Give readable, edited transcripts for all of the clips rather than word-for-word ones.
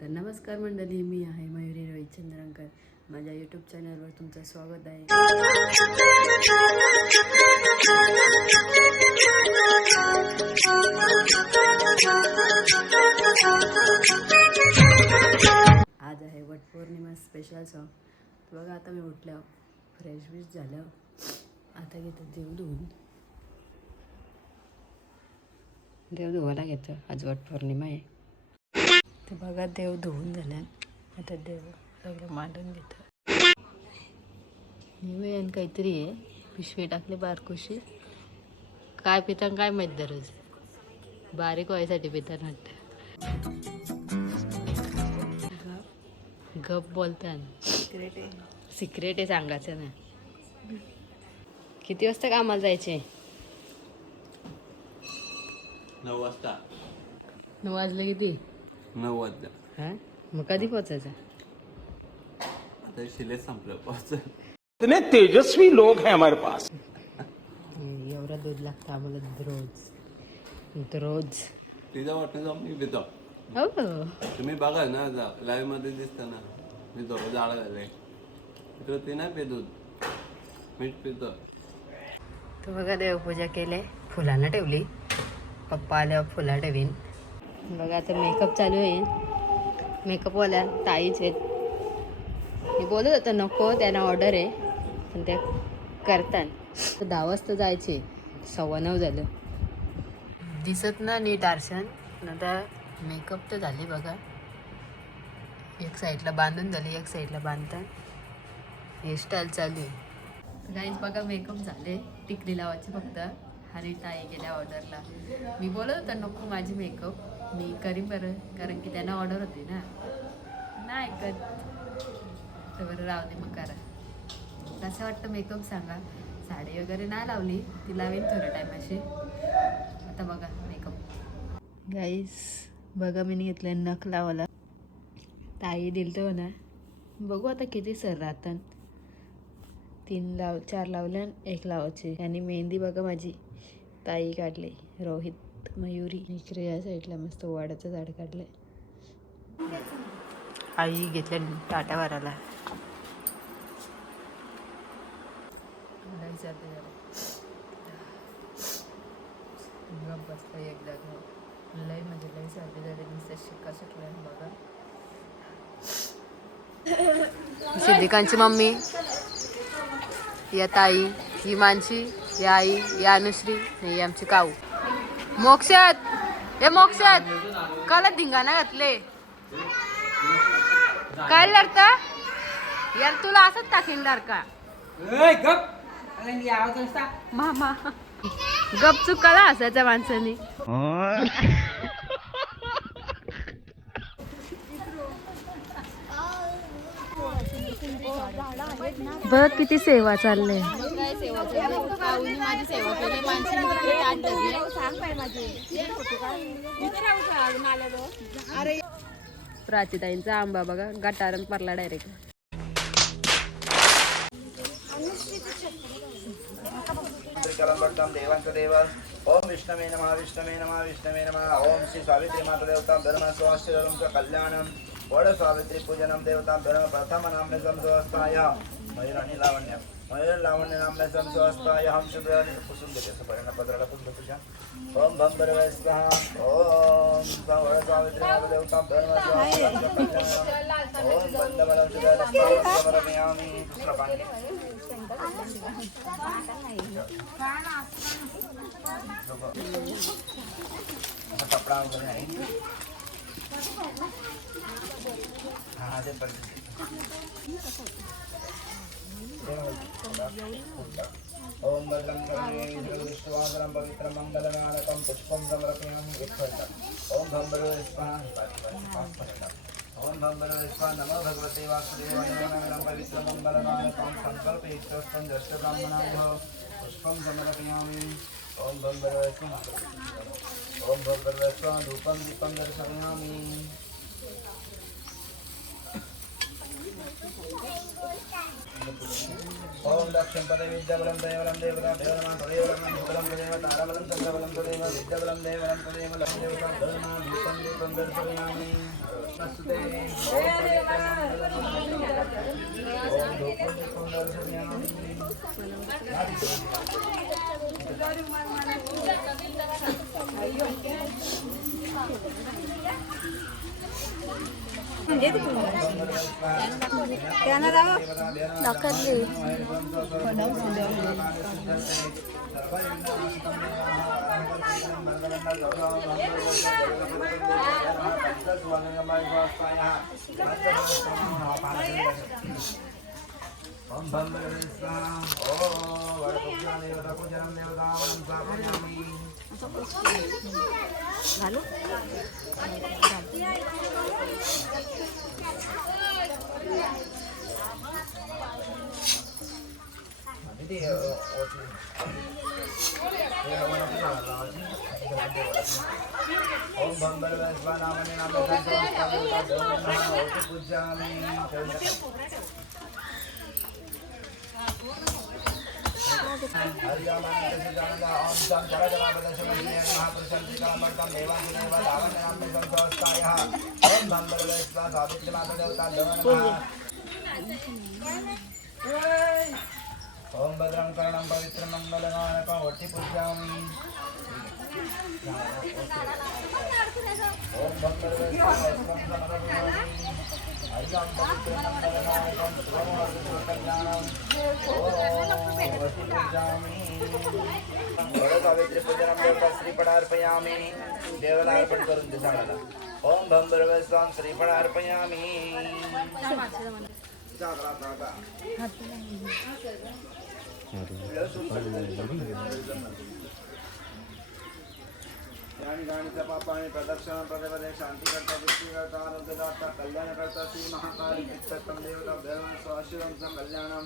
तर नमस्कार मंडळी, मी आहे मयुरी रोहित चंद्रंकर. माझ्या यूट्यूब चॅनलवर तुमचं स्वागत आहे. आज आहे वटपौर्णिमा स्पेशल सॉन्ग. बघा, आता मी उठल्या फ्रेश बीश झालं, आता घेतं देव धुवायला घेतं. आज वटपौर्णिमा आहे. ते बघा, देव धुवून झालं. आता देव सगळं मांडून घेतं. निवेन काहीतरी आहे, पिशवी टाकले बारकोशी. काय पिता काय माहीत, दररोज बारीक व्हायसाठी पिता वाटतं. गप बोलतात. सिक्रेट आहे सांगायचं ना. किती वाजता कामाला जायचे? 9 वाजता. 9 वाजले. किती? 9 वाजता. हा, मग कधी पोचायचं? आता शिलेच संपलं पोहोच. इतने तेजस्वी लोग हैं हमारे पास. एवढं दूध लागतं आम्हाला रोज. तिचा वाटणं जाऊन मी पितो. हो, तुम्ही बघा ना, लाईव्ह मध्ये दिसतं ना, मी झोप जाळा घालय तर ते नाही पे दूध, मीठ पितो. तर बघा, देवपूजा केले, फुलांना ठेवली. पप्पा आल्यावर फुला ठेवीन. बघा, आता मेकअप चालू आहे. मेकअपवाल्या ताईच आहेत. मी बोलत होतं नको, त्यांना ऑर्डर आहे, पण त्या करतात. 10 वाजता जायचे, 9:15 झालं. दिसत ना नीट आरशान. आता मेकअप तर झाली बघा, एक साईडला बांधून झाली, एक साईडला बांधतात. हेअरस्टाईल चालू आहे. गाईज बघा, मेकअप झाले, टिकली लावायची फक्त. आणि ताई गेल्या ऑर्डरला. मी बोलत होता नको माझी मेकअप, मी करीन बरं, कारण की त्यांना ऑर्डर होती ना. नाही ऐकत तर बरं, राहू दे मग करा. कसं वाटतं मेकअप सांगा. साडी वगैरे नाही लावली, ती लावेन थोड्या टायमाशी. आता बघा मेकअप. गाईस बघा, मी घेतलं नख लावायला. ताई दिलतो ना, बघू आता किती सर राहतात. 4 लावल्या, 1 लावायचे. आणि मेहंदी बघा माझी ताई काढली, रोहित मयुरी. इकडे या साईडला मस्त वाडाचं झाड काढलंय. आई घेतल्या टाटा वाराला. बसता एक जागा लय म्हणजे लय सर्दी झाली, नुसतं शिक्का सुटला बघा. सिद्धिकांची मम्मी, या ताई, ही मानसी, या आई, या अनुश्री, ही आमची काऊ. मोक्षात काला धिंगाणा घातले. काय लढता यार, तुला असंच टाकेन का मामा? गपचूक कला असायच्या माणसाने. बघ किती सेवा चालले. प्राचीताईंचा आंबा बघा, गटारन पडला डायरेक्ट. ओम विष्णवे नमः विष्णवे नमः विष्णवे नमः. ओम श्री सावित्री माता देवतां धर्म स्वास्थ्य कल्याणम वड सावित्री पूजनम देवतां धर्म प्रथम नाम्य संस्वास्थाय मयूराणी लावण्य नाम्य संस्वास्थाय हम शुद्धानि कुसुम देते सपर्ण पत्राला पुष्प पूजा. ओम भंबरवै स्वाहा. ओम वड सावित्री माता देवतां धर्म स्वास्थ्य कल्याणम. ओम बंदबलं सुदाय समर्पयामि. दुसरा पाणी कपड़ा वगैरह है. हाँ, दे पर ओम भद्रं कर्णे विष्णुवासनं पवित्रं मंगलनारकं पुष्पं समर्पयामि. ओम भंबरो स्वाहा. ओम भंबरो स्वाहा. नमो भगवते वासुदेवाय. नमः पवित्रं मंगलनारकं संकल्पयुक्तं जष्टब्राह्मणाभ्यो पुष्पं समर्पयामि. ओम भंबरो स्वाहा. ओम भंबरो स्वाहा. धूपं दीपं दर्शयामि. ओम दक्षिण पदे विद्याबलं देवलं देवता देवनां तदेवलं भूबलं तदेव तारबलं चंद्रबलं तदेव विद्याबलं देवलं तदेव लक्ष्मीदेवतां धर्मा धूपं दीपं दर्शयामि. दाखवली घालू ओम भंबर नामने नाम पूजामि ओम भद्रं कर्णं पवित्रं मंगलगानकं वट्टि पूजामि ओम सावित्री पूजनम देवता श्रीफळार्पयामि देवाला अर्पण करून दे सांगायला ओम भंबरवस्वाम श्रीफळार्पयामि ज्ञानी गाणीचा पापाने प्रदक्षिणा प्रदेवदे शांती करता वृत्ती करता आरोग्यदाता कल्याण करता श्री महाकाली चित्तम देवता भगवान स्वाशिवंसं कल्याणम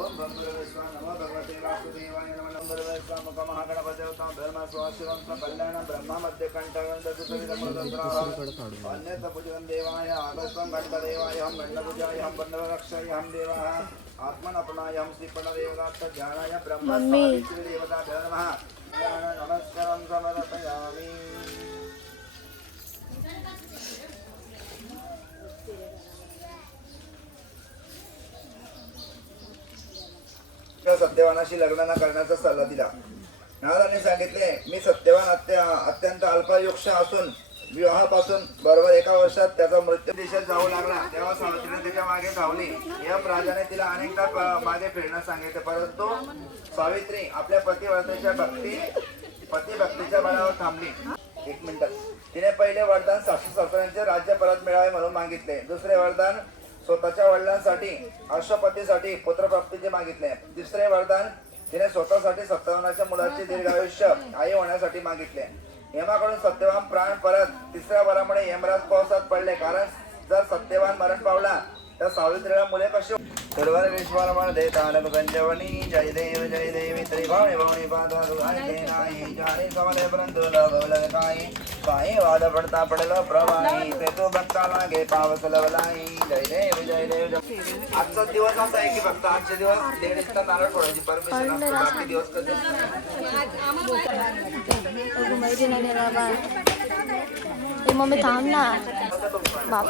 ओम भंबरवेश्वर नमो भगवते वासुदेवाय नमः भंबरवेश्वर मुख महागणपति देवता भगवान स्वाशिवंसं कल्याणम ब्रह्मा मध्य कंठगंध सुतविदमुद्रा अन्यत पूजन देवाय आगस्तं गणपदेवाय हम गणपूजाय हम बंधवरक्षाय हम देवाः आत्मनपनाय हम श्रीपणदेवदात्त ध्यानाय ब्रह्म स्वामी देवता नमः नमस्कारं समर्पयामि सत्यवानाशी लग्न न करण्याचा सल्ला दिला नारदाने सांगितले मी सत्यवान अत्यंत अल्पायुष्य असून विवाहापासून बरोबर 1 वर्षात त्याचा मृत्यू देशात जाऊ लागला तेव्हा सावित्रीने त्याच्या मागे धावली यम राजाने तिला अनेकदा मागे फिरण्यास सांगितले परंतु सावित्री आपल्या पतिभक्तीच्या बळावर थांबली 1 मिनिट तिने पहिले वरदान सासू सासऱ्यांचे राज्य परत मिळावे म्हणून मागितले दुसरे वरदान स्वतःच्या वडिलांसाठी अश्वपतीसाठी पुत्रप्राप्तीचे मागितले तिसरे वरदान तिने स्वतःसाठी सत्यवानाच्या मुलाचे दीर्घायुष्य आई होण्यासाठी मागितले यमाकडून सत्यवान प्राण परत तिसऱ्या वरामुळे यमराज पावसात पडले कारण जर सत्यवान मरण पावला तर सावित्रीला मुले कशी सर्वर विश्वरमण देतानक संजवनी जय देवी त्रिभावनी भवनी पाता दुगाई नाही जाणी समले परंतु लवलग काही वाद पडता पडल प्रवाही ते तो भक्ताला घे पावस लवलाई जय देव आजचा दिवस असा आहे की फक्त आजचे दिवस 1.5 नारळ फोडायची परमिशन असते बाकी दिवस कधी मम्मी थांब ना बाप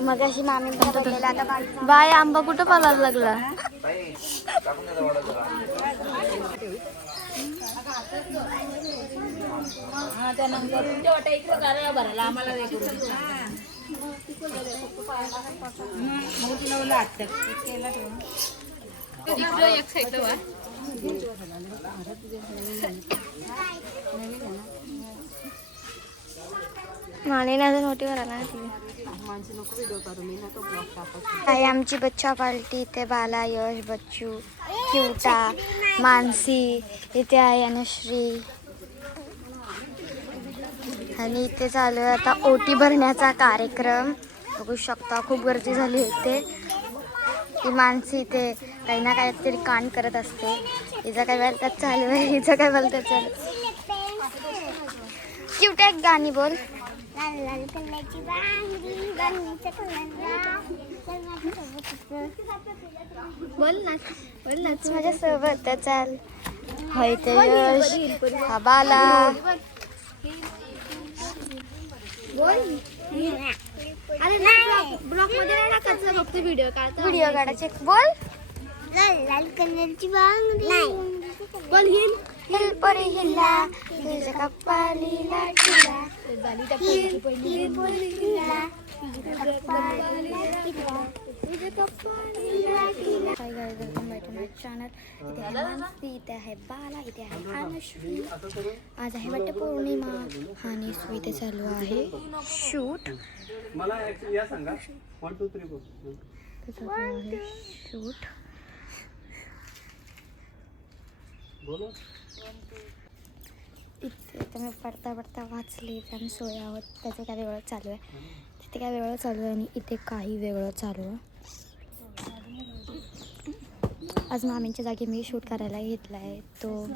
मग अशी मामी म्हणत बाय आंबा कुठं पालायला लागला माने मोठीवर आला आहे आमची बच्चा पार्टी इथे बाला यश बच्चू क्यूटा मानसी इथे आहे अनुश्री आणि इथे चालू आहे आता ओटी भरण्याचा कार्यक्रम बघू शकता खूप गर्दी झाली इथे ही मानसी इथे काही ना काहीतरी कांड करत असते हिचं काय बोलतात चालू आहे हिचं काय बोलतात चालू क्यूटा एक गाणी बोल बोल ना माझ्या सोबत चाल हाय तेजस, हा बाला. व्हिडिओ काढायचे. बोल. लाल कलरची बांगडी बोल. हिल परी हिल्ला तुझ्या कपाली लाटीला. हिल परी हिल्ला तुझ्या कपाली लाटीला. काय काय welcome back to my channel. इथे आहे मानसी, इथे आहे बाला, इथे आहे अनुश्री. आज आहे वटपौर्णिमा आणि इथे चालू आहे शूट. मला या सांगा 1 2 3 शूट. बोलो. इथे मी पडता पडता वाचले. इथे आम्ही सोय आहोत. त्याचं काय वेगळं चालू आहे, तिथे काय वेगळं चालू आहे आणि इथे काही वेगळं चालू आहे. आज मामींच्या जागी मी शूट करायला घेतला आहे तो.